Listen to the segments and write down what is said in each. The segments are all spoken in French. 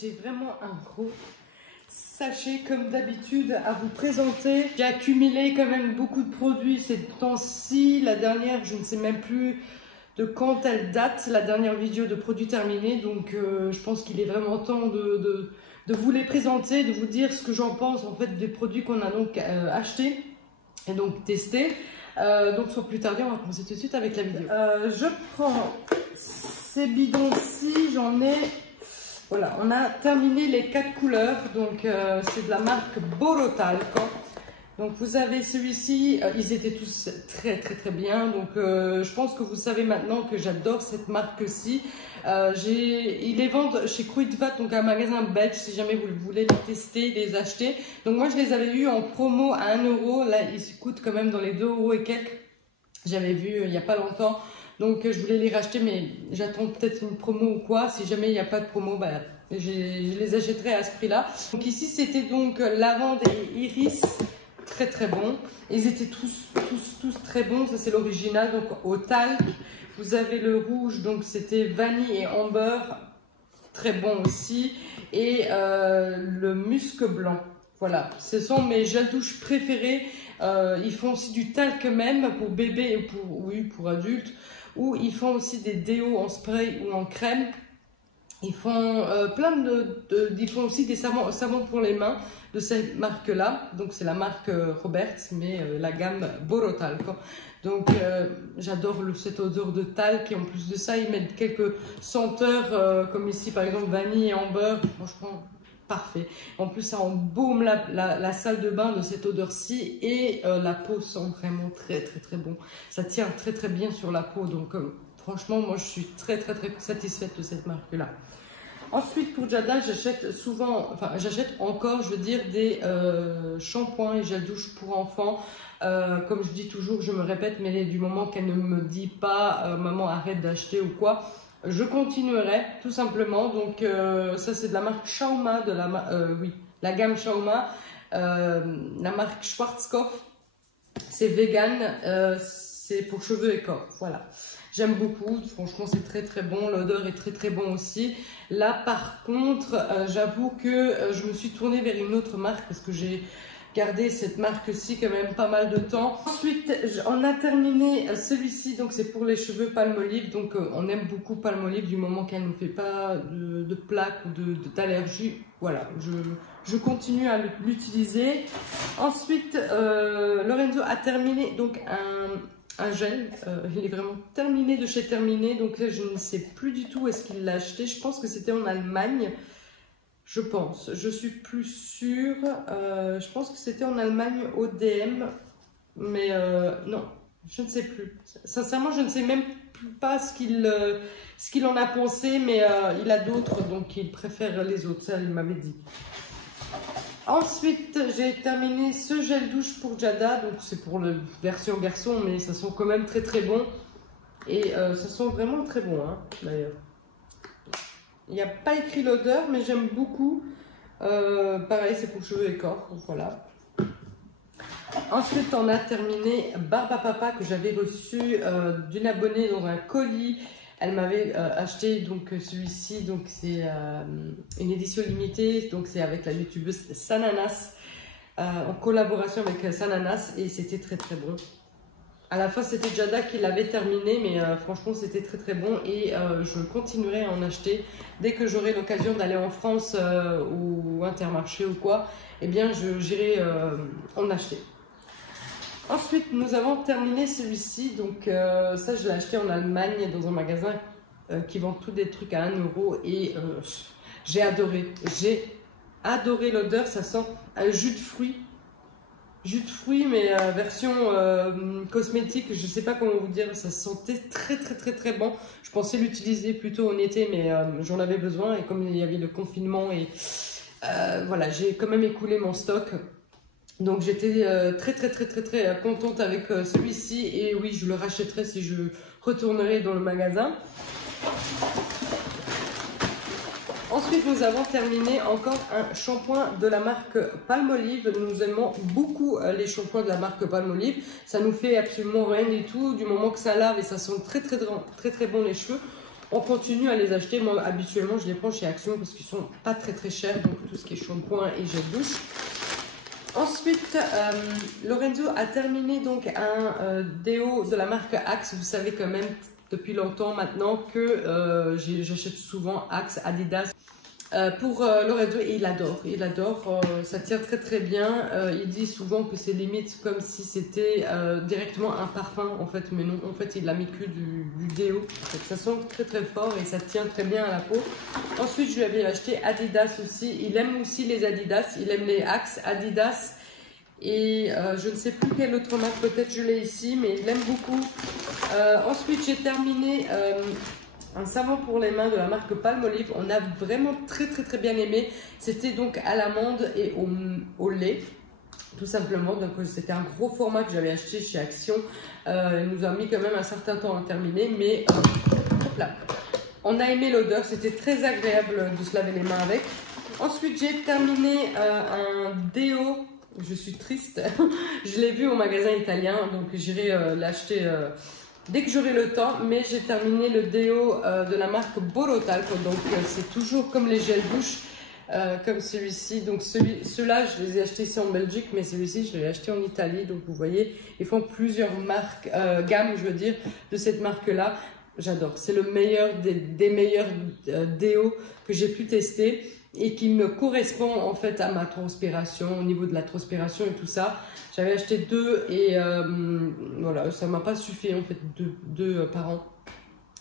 j'ai vraiment un gros sachet comme d'habitude à vous présenter. J'ai accumulé quand même beaucoup de produits ces temps-ci. La dernière, je ne sais même plus de quand elle date, la dernière vidéo de produits terminés. Donc je pense qu'il est vraiment temps de vous les présenter, de vous dire ce que j'en pense en fait des produits qu'on a donc achetés et donc testés. Donc sans plus tarder, on va commencer tout de suite avec la vidéo. Je prends ces bidons-ci, j'en ai... Voilà, on a terminé les 4 couleurs, donc c'est de la marque Borotalco. Donc vous avez celui-ci, ils étaient tous très bien, donc je pense que vous savez maintenant que j'adore cette marque-ci. Ils les vendent chez Kruidvat, donc un magasin belge, si jamais vous voulez les tester, les acheter. Donc moi je les avais eu en promo à 1 €, là ils coûtent quand même dans les 2 € et quelques. J'avais vu il n'y a pas longtemps. Donc je voulais les racheter, mais j'attends peut-être une promo ou quoi. Si jamais il n'y a pas de promo, bah, je les achèterai à ce prix-là. Donc ici c'était donc lavande et iris, très bon. Ils étaient tous très bons. Ça c'est l'original, donc au talc. Vous avez le rouge, donc c'était vanille et amber, très bon aussi. Et le musc blanc. Voilà, ce sont mes gels douche préférés. Ils font aussi du talc même pour bébé et pour adultes. Ou ils font aussi des déos en spray ou en crème. Ils font ils font aussi des savons pour les mains de cette marque-là. Donc c'est la marque Roberts, mais la gamme Borotalco. Donc j'adore cette odeur de talc et en plus de ça ils mettent quelques senteurs comme ici par exemple vanille et amber. Franchement parfait. En plus ça embaume la salle de bain de cette odeur-ci et la peau sent vraiment très bon. Ça tient très bien sur la peau, donc franchement moi je suis très satisfaite de cette marque-là. Ensuite pour Jada j'achète encore, je veux dire, des shampoings et gel douche pour enfants. Comme je dis toujours, je me répète, mais du moment qu'elle ne me dit pas maman arrête d'acheter ou quoi, je continuerai tout simplement. Donc ça c'est de la marque Schauma, la gamme Schauma, la marque Schwarzkopf. C'est vegan, c'est pour cheveux et corps. Voilà, j'aime beaucoup. Franchement c'est très bon. L'odeur est très bon aussi. Là par contre, j'avoue que je me suis tournée vers une autre marque parce que j'ai gardé cette marque-ci quand même pas mal de temps. Ensuite, on a terminé celui-ci, donc c'est pour les cheveux Palmolive. Donc on aime beaucoup Palmolive du moment qu'elle ne fait pas de plaques ou d'allergie. Voilà, je continue à l'utiliser. Ensuite, Lorenzo a terminé donc un gel. Il est vraiment terminé de chez Terminé. Donc là, je ne sais plus du tout où est-ce qu'il l'a acheté. Je pense que c'était en Allemagne. Je pense, je suis plus sûre, je pense que c'était en Allemagne au DM, mais non, je ne sais plus. Sincèrement, je ne sais même pas ce qu'il en a pensé, mais il a d'autres, donc il préfère les autres, ça il m'avait dit. Ensuite, j'ai terminé ce gel douche pour Jada, donc c'est pour la version garçon, mais ça sent quand même très bon, et ça sent vraiment très bon, hein, d'ailleurs. Il n'y a pas écrit l'odeur, mais j'aime beaucoup. Pareil, c'est pour cheveux et corps. Voilà. Ensuite, on a terminé Barbe à Papa que j'avais reçu d'une abonnée dans un colis. Elle m'avait acheté donc celui-ci. Donc c'est une édition limitée. Donc c'est avec la youtubeuse Sananas en collaboration avec Sananas et c'était très bon. À la fin, c'était Jada qui l'avait terminé, mais franchement, c'était très bon et je continuerai à en acheter. Dès que j'aurai l'occasion d'aller en France ou Intermarché ou quoi, eh bien, j'irai en acheter. Ensuite, nous avons terminé celui-ci. Donc, ça, je l'ai acheté en Allemagne dans un magasin qui vend tous des trucs à 1 € et j'ai adoré. J'ai adoré l'odeur. Ça sent un jus de fruits. Jus de fruits, mais version cosmétique, je sais pas comment vous dire, ça sentait très bon. Je pensais l'utiliser plutôt en été, mais j'en avais besoin et comme il y avait le confinement et voilà, j'ai quand même écoulé mon stock. Donc j'étais très contente avec celui-ci et oui, je le rachèterai si je retournerai dans le magasin. Ensuite, nous avons terminé encore un shampoing de la marque Palmolive. Nous aimons beaucoup les shampoings de la marque Palmolive. Ça nous fait absolument rien du tout. Du moment que ça lave et ça sent très bon les cheveux. on continue à les acheter. Moi, habituellement, je les prends chez Action parce qu'ils sont pas très chers, donc tout ce qui est shampoing et gel douche. Ensuite, Lorenzo a terminé donc un déo de la marque Axe. Vous savez quand même depuis longtemps maintenant que j'achète souvent Axe, Adidas pour Lorenzo et il adore, ça tient très bien. Il dit souvent que c'est limite comme si c'était directement un parfum en fait, mais non, en fait il a mis que du déo. En fait, ça sent très fort et ça tient très bien à la peau. Ensuite je lui avais acheté Adidas aussi, il aime aussi les Adidas, il aime les Axe, Adidas et je ne sais plus quelle autre marque, peut-être je l'ai ici, mais il aime beaucoup. Ensuite j'ai terminé un savon pour les mains de la marque Palmolive. On a vraiment très bien aimé. C'était donc à l'amande et au lait, tout simplement. Donc c'était un gros format que j'avais acheté chez Action. Il nous a mis quand même un certain temps à terminer, mais hop là. On a aimé l'odeur, c'était très agréable de se laver les mains avec. Ensuite j'ai terminé un déo. Je suis triste. Je l'ai vu au magasin italien, donc j'irai l'acheter dès que j'aurai le temps, mais j'ai terminé le déo de la marque Borotalco, donc c'est toujours comme les gels douche, comme celui-ci. Donc ceux-là, je les ai achetés ici en Belgique, mais celui-ci, je l'ai acheté en Italie. Donc vous voyez, ils font plusieurs marques, gammes, je veux dire, de cette marque-là. J'adore, c'est le meilleur des meilleurs déos que j'ai pu tester et qui me correspond en fait à ma transpiration, au niveau de la transpiration et tout ça. J'avais acheté 2 et voilà, ça m'a pas suffi en fait, deux par an.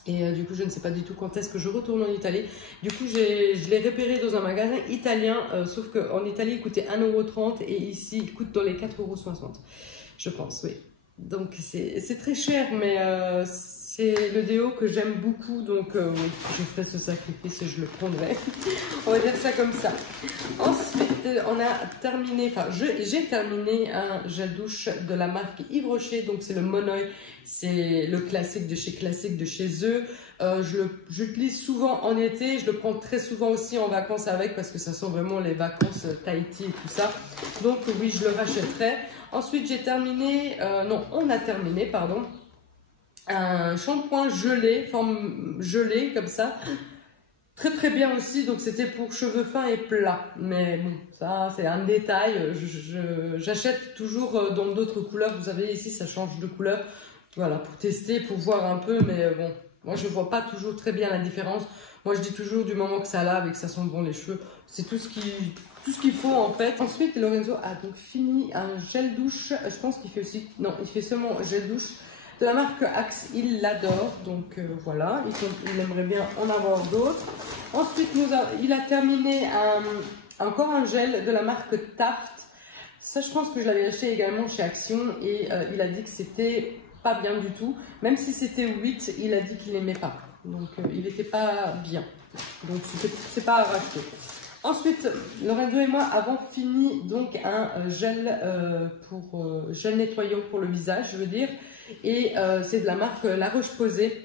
Et du coup, je ne sais pas du tout quand est-ce que je retourne en Italie. Du coup, je l'ai repéré dans un magasin italien, sauf qu'en Italie, il coûtait 1,30 € et ici, il coûte dans les 4,60 €, je pense, oui. Donc, c'est très cher, mais c'est le déo que j'aime beaucoup, donc oui, je ferai ce sacrifice et je le prendrai. On va dire ça comme ça. Ensuite, on a terminé, enfin, j'ai terminé un gel douche de la marque Yves Rocher, donc c'est le Monoï, c'est le classique de chez eux. Je l'utilise souvent en été, je le prends très souvent aussi en vacances avec parce que ça sent vraiment les vacances Tahiti et tout ça. Donc oui, je le rachèterai. Ensuite, j'ai terminé, non, on a terminé, pardon, un shampoing gelé, forme gelée comme ça, très bien aussi. Donc c'était pour cheveux fins et plats, mais bon, ça c'est un détail. J'achète toujours dans d'autres couleurs. Vous savez, ici ça change de couleur, voilà, pour tester, pour voir un peu, mais bon, moi je vois pas toujours très bien la différence. Moi je dis toujours, du moment que ça lave et que ça sent bon les cheveux, c'est tout ce qu'il faut en fait. Ensuite, Lorenzo a donc fini un gel douche. Je pense qu'il fait aussi, non, il fait seulement gel douche de la marque Axe. Il l'adore, donc voilà, il aimerait bien en avoir d'autres. Ensuite, il a terminé encore un gel de la marque Taft. Ça, je pense que je l'avais acheté également chez Action et il a dit que c'était pas bien du tout. Même si c'était 8, il a dit qu'il n'aimait pas. Donc, il n'était pas bien. Donc, c'est pas à racheter. Ensuite, Lorenzo et moi avons fini donc un gel gel nettoyant pour le visage, je veux dire. Et c'est de la marque La Roche-Posay.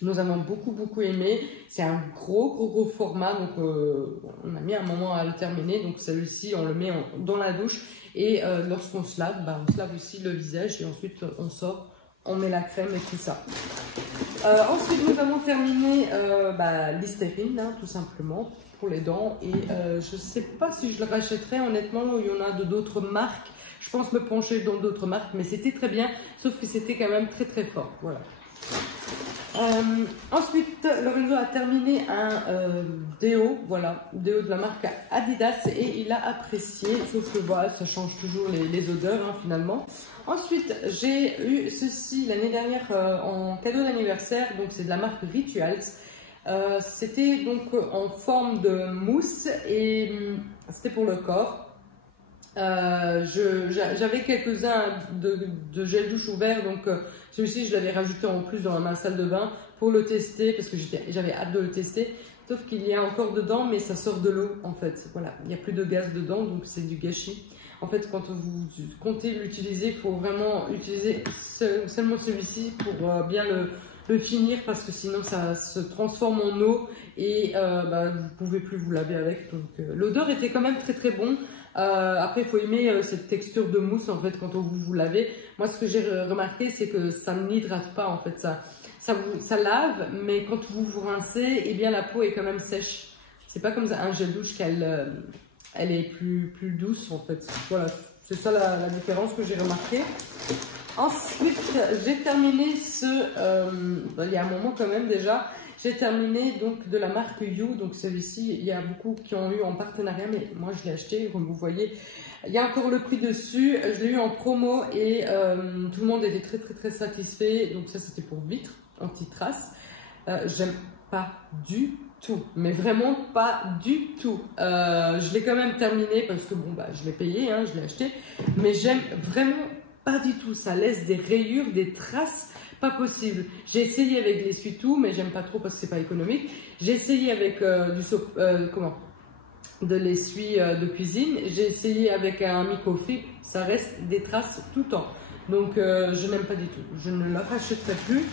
Nous avons beaucoup aimé. C'est un gros format, donc on a mis un moment à le terminer. Donc celui-ci, on le met dans la douche et lorsqu'on se lave, on se lave aussi le visage et ensuite on sort, on met la crème et tout ça. Ensuite, nous avons terminé Listerine, hein, tout simplement, pour les dents. Et je ne sais pas si je le rachèterai, honnêtement, il y en a de d'autres marques. Je pense me pencher dans d'autres marques, mais c'était très bien, sauf que c'était quand même très fort. Voilà. Ensuite, Lorenzo a terminé un déo, voilà, déo de la marque Adidas et il a apprécié, sauf que voilà, ça change toujours les odeurs hein, finalement. Ensuite, j'ai eu ceci l'année dernière en cadeau d'anniversaire, donc c'est de la marque Rituals. C'était donc en forme de mousse et c'était pour le corps. J'avais quelques-uns de gel douche ouvert, donc celui-ci je l'avais rajouté en plus dans ma salle de bain pour le tester parce que j'avais hâte de le tester, sauf qu'il y a encore dedans mais ça sort de l'eau en fait, voilà, il n'y a plus de gaz dedans donc c'est du gâchis. En fait, quand vous comptez l'utiliser, il faut vraiment utiliser seulement celui-ci pour bien le finir parce que sinon ça se transforme en eau et vous ne pouvez plus vous laver avec. Donc l'odeur était quand même très bon. Après, il faut aimer cette texture de mousse en fait quand vous lavez. Moi, ce que j'ai remarqué, c'est que ça n'hydrate pas en fait. ça lave, mais quand vous vous rincez, eh bien la peau est quand même sèche. C'est pas comme un gel douche qu'elle elle est plus douce en fait. Voilà, c'est ça la différence que j'ai remarqué. Ensuite, j'ai terminé il y a un moment quand même déjà, j'ai terminé donc de la marque You. Donc celui-ci, il y a beaucoup qui ont eu en partenariat, mais moi je l'ai acheté, comme vous voyez. Il y a encore le prix dessus, je l'ai eu en promo et tout le monde était très satisfait. Donc ça c'était pour vitre, anti-trace. J'aime pas du tout, mais vraiment pas du tout. Je l'ai quand même terminé parce que bon bah je l'ai payé, hein, je l'ai acheté, mais j'aime vraiment pas du tout. Ça laisse des rayures, des traces, pas possible. J'ai essayé avec l'essuie-tout, mais j'aime pas trop parce que c'est pas économique. J'ai essayé avec de l'essuie de cuisine. J'ai essayé avec un microfibre, ça reste des traces tout le temps. Donc je n'aime pas du tout. Je ne la rachèterai plus.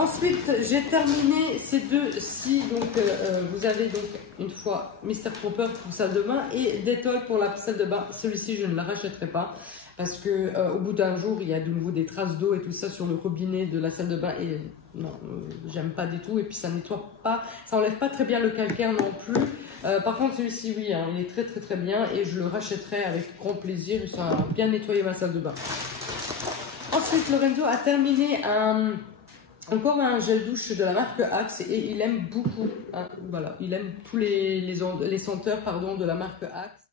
Ensuite, j'ai terminé ces deux-ci. Donc, vous avez donc une fois Mr Propper pour salle de bain et Dettol pour la salle de bain. Celui-ci, je ne la rachèterai pas parce que au bout d'un jour, il y a de nouveau des traces d'eau et tout ça sur le robinet de la salle de bain et non, j'aime pas du tout. Et puis ça nettoie pas, ça enlève pas très bien le calcaire non plus. Par contre, celui-ci, oui, hein, il est très bien et je le rachèterai avec grand plaisir. Ça a bien nettoyé ma salle de bain. Ensuite, Lorenzo a terminé encore un gel douche de la marque Axe et il aime beaucoup, hein, voilà, il aime tous les senteurs pardon, de la marque Axe.